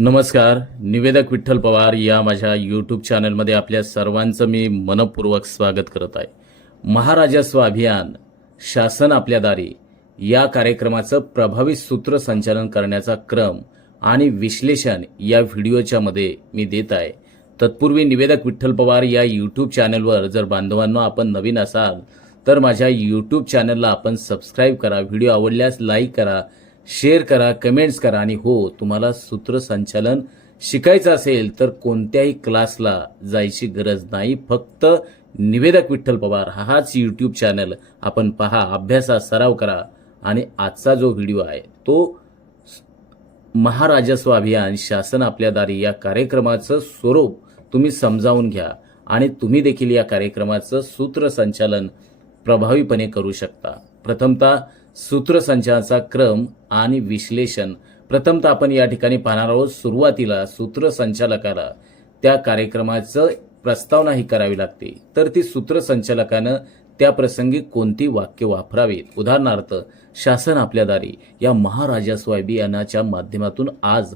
नमस्कार निवेदक विठ्ठल पवार या माझ्या यूट्यूब चॅनलमध्ये आपल्या सर्वांचं मी मनपूर्वक स्वागत करत आहे. महाराजस्व अभियान शासन आपल्या दारी या कार्यक्रमाचं प्रभावी सूत्रसंचालन करण्याचा क्रम आणि विश्लेषण या व्हिडिओच्या मध्ये मी देत आहे. तत्पूर्वी निवेदक विठ्ठल पवार या यूट्यूब चॅनलवर जर बांधवांना आपण नवीन असाल तर माझ्या यूट्यूब चॅनलला आपण सबस्क्राईब करा व्हिडिओ आवडल्यास लाईक करा शेअर करा कमेंट्स करा आणि हो तुम्हाला सूत्रसंचालन शिकायचं असेल तर कोणत्याही क्लासला जायची गरज नाही. फक्त निवेदक विठ्ठल पवार हाच यूट्यूब चॅनल आपण पहा अभ्यासा सराव करा आणि आजचा जो व्हिडिओ आहे तो महाराजस्व अभियान शासन आपल्या दारी या कार्यक्रमाचं स्वरूप तुम्ही समजावून घ्या आणि तुम्ही देखील या कार्यक्रमाचं सूत्रसंचालन प्रभावीपणे करू शकता. प्रथमतः सूत्रसंचालनाचा क्रम आणि विश्लेषण. प्रथमतः आपण या ठिकाणी पाहणार आहोत सुरुवातीला सूत्रसंचालकाला. त्या कार्यक्रमाचं प्रस्तावना ही करावी लागते. तर ती सूत्रसंचालकानं त्या प्रसंगी कोणती वाक्य वापरावीत? उदाहरणार्थ शासन आपल्या दारी. या महाराजस्व अभियानाच्या माध्यमातून आज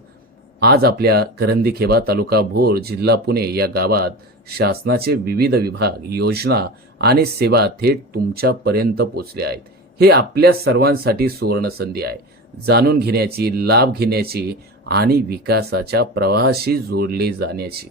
आज आपल्या करंदीखेबा तालुका भोर जिल्हा पुणे या गावात शासनाचे विविध विभाग योजना आणि सेवा थेट तुमच्यापर्यंत पोचल्या आहेत. हे आपल्या सर्वांसाठी सुवर्णसंधी आहे. जाणून घेण्याची लाभ घेण्याची आणि विकासाच्या प्रवाहाशी जोडले जाण्याची.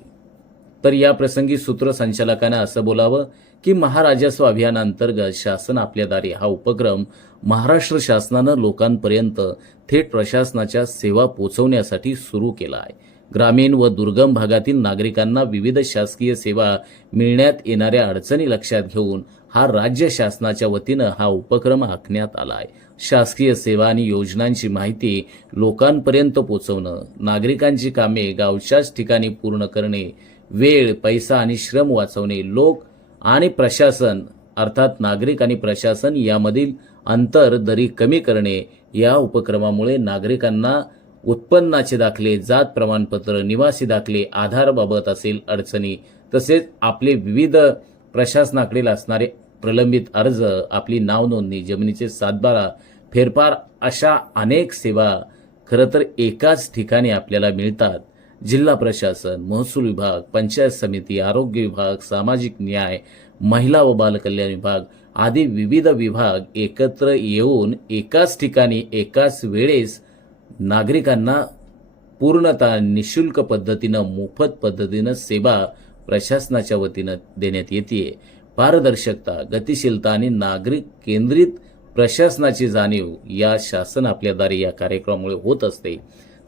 तर या प्रसंगी सूत्रसंचालकांना असं बोलावं की महाराजस्व अभियानांतर्गत शासन आपल्या दारी हा उपक्रम महाराष्ट्र शासनानं लोकांपर्यंत थेट प्रशासनाच्या सेवा पोचवण्यासाठी सुरू केला आहे. ग्रामीण व दुर्गम भागातील नागरिकांना विविध शासकीय सेवा मिळण्यात येणाऱ्या अडचणी लक्षात घेऊन हा राज्य शासनाच्या वतीनं हा उपक्रम आखण्यात आला आहे शासकीय सेवा आणि योजनांची माहिती लोकांपर्यंत पोचवणं नागरिकांची कामे गावच्याच ठिकाणी पूर्ण करणे वेळ पैसा आणि श्रम वाचवणे लोक आणि प्रशासन अर्थात नागरिक आणि प्रशासन यामधील अंतर दरी कमी करणे या उपक्रमामुळे नागरिकांना उत्पन्नाचे दाखले जात प्रमाणपत्र निवासी दाखले आधारबाबत असेल अडचणी तसेच आपले विविध प्रशासनाकडील असणारे प्रलंबित अर्ज आपली नाव नोंदणी जमिनीचे सातबारा फेरफार अशा अनेक सेवा खरं तर एकाच ठिकाणी आपल्याला मिळतात. जिल्हा प्रशासन महसूल विभाग पंचायत समिती आरोग्य विभाग सामाजिक न्याय महिला व बालकल्याण विभाग आदी विविध विभाग एकत्र येऊन एकाच ठिकाणी एकाच वेळेस नागरिकांना पूर्णतः निशुल्क पद्धतीनं मोफत पद्धतीनं सेवा प्रशासनाच्या वतीनं देण्यात येते पारदर्शकता गतिशीलता आणि नागरिक केंद्रित प्रशासनाची जाणीव या शासन आपल्या दारी या कार्यक्रमामुळे होत असते.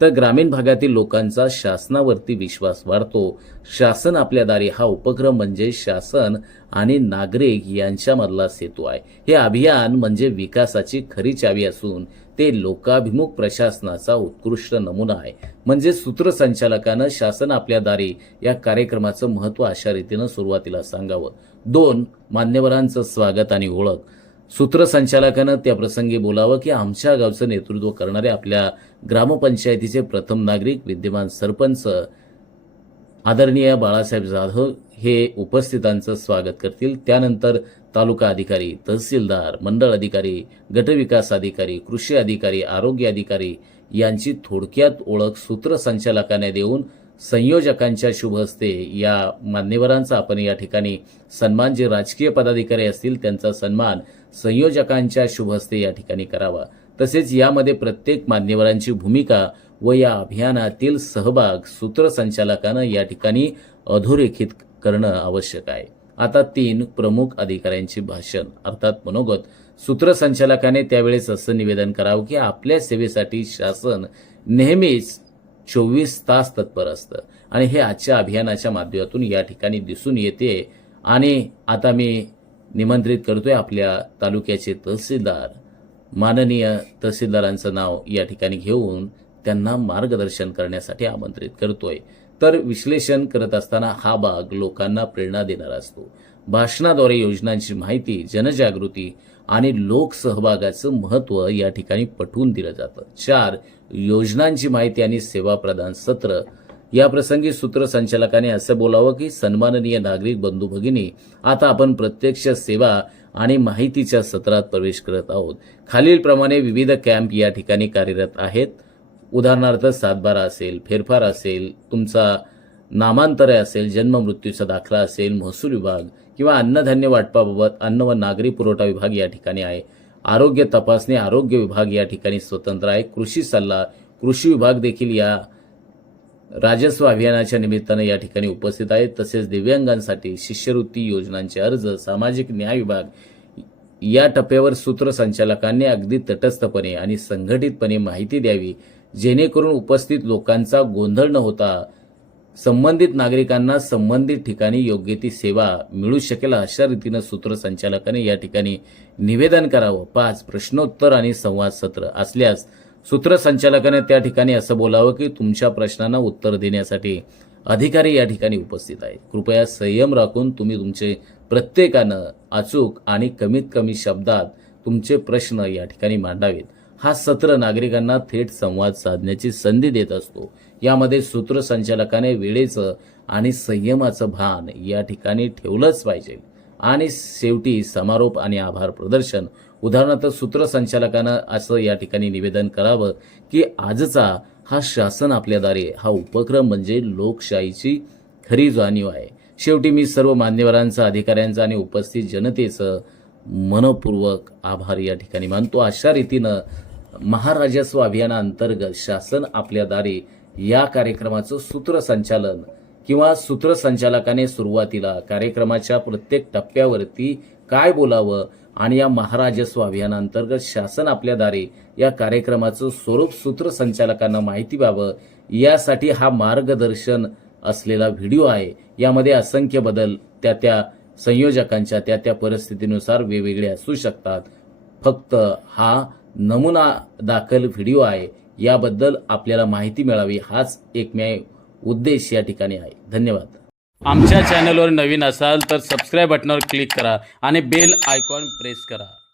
तर ग्रामीण भागातील लोकांचा शासनावरती विश्वास वाढतो. शासन आपल्या दारी हा उपक्रम म्हणजे शासन आणि नागरिक यांच्यामधला सेतू आहे. हे अभियान म्हणजे विकासाची खरी चावी असून ते लोकाभिमुख प्रशासनाचा उत्कृष्ट नमुना आहे. म्हणजे सूत्रसंचालकानं शासन आपल्या दारी या कार्यक्रमाचं महत्त्व अशा रीतीनं सुरुवातीला सांगावं. दोन मान्यवरांचं स्वागत आणि ओळख. सूत्रसंचालकानं त्या प्रसंगी बोलावं की आमच्या गावचं नेतृत्व करणारे आपल्या ग्रामपंचायतीचे प्रथम नागरिक विद्यमान सरपंच आदरणीय बाळासाहेब जाधव हे उपस्थितांचं स्वागत करतील. त्यानंतर तालुका अधिकारी तहसीलदार मंडळ अधिकारी गटविकास अधिकारी कृषी अधिकारी आरोग्य अधिकारी यांची थोडक्यात ओळख सूत्रसंचालकाने देऊन संयोजकांच्या शुभ हस्ते या मान्यवरांचा आपण या ठिकाणी सन्मान जे राजकीय पदाधिकारी असतील त्यांचा सन्मान संयोजकांच्या शुभ हस्ते या ठिकाणी करावा. तसेच यामध्ये प्रत्येक मान्यवरांची भूमिका व या अभियानातील सहभाग सूत्रसंचालकानं या ठिकाणी अधोरेखित करणं आवश्यक आहे. आता तीन प्रमुख अधिकाऱ्यांची भाषण अर्थात मनोगत सूत्रसंचालकाने त्यावेळेस असं निवेदन करावं की आपल्या सेवेसाठी शासन नेहमीच चोवीस तास तत्पर असतं. आणि हे आजच्या अभियानाच्या माध्यमातून या ठिकाणी दिसून येते. आणि आता मी निमंत्रित करतोय आपल्या तालुक्याचे तहसीलदार. माननीय तहसीलदारांचं नाव या ठिकाणी घेऊन त्यांना मार्गदर्शन करण्यासाठी आमंत्रित करतोय. तर विश्लेषण करत असताना हा भाग लोकांना प्रेरणा देणारा असतो. भाषणाद्वारे योजनांची माहिती जनजागृती आणि लोकसहभागाचं महत्त्व या ठिकाणी पटवून दिलं जातं. चार योजनांची माहिती आणि सेवा प्रदान. सत्र या प्रसंगी सूत्रसंचालकाने असं बोलावं की सन्माननीय नागरिक बंधू भगिनी आता आपण प्रत्यक्ष सेवा आणि माहितीच्या सत्रात प्रवेश करत आहोत. खालीलप्रमाणे विविध कॅम्प या ठिकाणी कार्यरत आहेत. उदाहरणार्थ सातबारा असेल फेरफार असेल तुमचा नामांतरे असेल जन्म मृत्यूचा दाखला असेल महसूल विभाग किंवा अन्नधान्य वाटपाबाबत अन्न व नागरी पुरवठा विभाग या ठिकाणी आहे. आरोग्य तपासणी आरोग्य विभाग या ठिकाणी स्वतंत्र आहे. कृषी सल्ला कृषी विभाग देखील या राजस्व अभियानाच्या निमित्तानं या ठिकाणी उपस्थित आहेत. तसेच दिव्यांगांसाठी शिष्यवृत्ती योजनांचे अर्ज सामाजिक न्याय विभाग या टप्प्यावर सूत्रसंचालकांनी अगदी तटस्थपणे आणि संघटितपणे माहिती द्यावी जेणेकरून उपस्थित लोकांचा गोंधळ न होता संबंधित नागरिकांना संबंधित ठिकाणी योग्य ती सेवा मिळू शकेल अशा रीतीनं सूत्रसंचालकाने या ठिकाणी निवेदन करावं. पाच प्रश्नोत्तर आणि संवाद सत्र असल्यास सूत्रसंचालकाने त्या ठिकाणी असं बोलावं की तुमच्या प्रश्नांना उत्तर देण्यासाठी अधिकारी या ठिकाणी उपस्थित आहेत. कृपया संयम राखून तुम्ही तुमचे प्रत्येकानं अचूक आणि कमीत कमी शब्दात तुमचे प्रश्न या ठिकाणी मांडावेत. हा सत्र नागरिकांना थेट संवाद साधण्याची संधी देत असतो. यामध्ये सूत्रसंचालकाने वेळेचं आणि संयमाचं भान या ठिकाणी ठेवलंच पाहिजे. आणि शेवटी समारोप आणि आभार प्रदर्शन. उदाहरणार्थ सूत्रसंचालकानं असं या ठिकाणी निवेदन करावं की आजचा हा शासन आपल्याद्वारे हा उपक्रम म्हणजे लोकशाहीची खरी जाणीव आहे. शेवटी मी सर्व मान्यवरांचा अधिकाऱ्यांचा आणि उपस्थित जनतेचं मनपूर्वक आभार या ठिकाणी मानतो. अशा रीतीनं महाराजस्व अभियानाअंतर्गत शासन आपल्या दारी या कार्यक्रमाचं सूत्रसंचालन किंवा सूत्रसंचालकाने सुरुवातीला कार्यक्रमाच्या प्रत्येक टप्प्यावरती काय बोलावं आणि या महाराजस्व अभियानाअंतर्गत शासन आपल्या दारी या कार्यक्रमाचं स्वरूप सूत्रसंचालकांना माहिती व्हावं यासाठी हा मार्गदर्शन असलेला व्हिडिओ आहे. यामध्ये असंख्य बदल त्या त्या संयोजकांच्या त्या त्या परिस्थितीनुसार वेगवेगळे असू शकतात. फक्त हा नमुना दाखल व्हिडिओ आहे. याबद्दल आपल्याला माहिती मिळावी हाच एकमेव उद्देश या ठिकाणी आहे. धन्यवाद. आमच्या चॅनलवर नवीन असाल तर सबस्क्राईब बटनावर क्लिक करा आणि बेल आयकॉन प्रेस करा.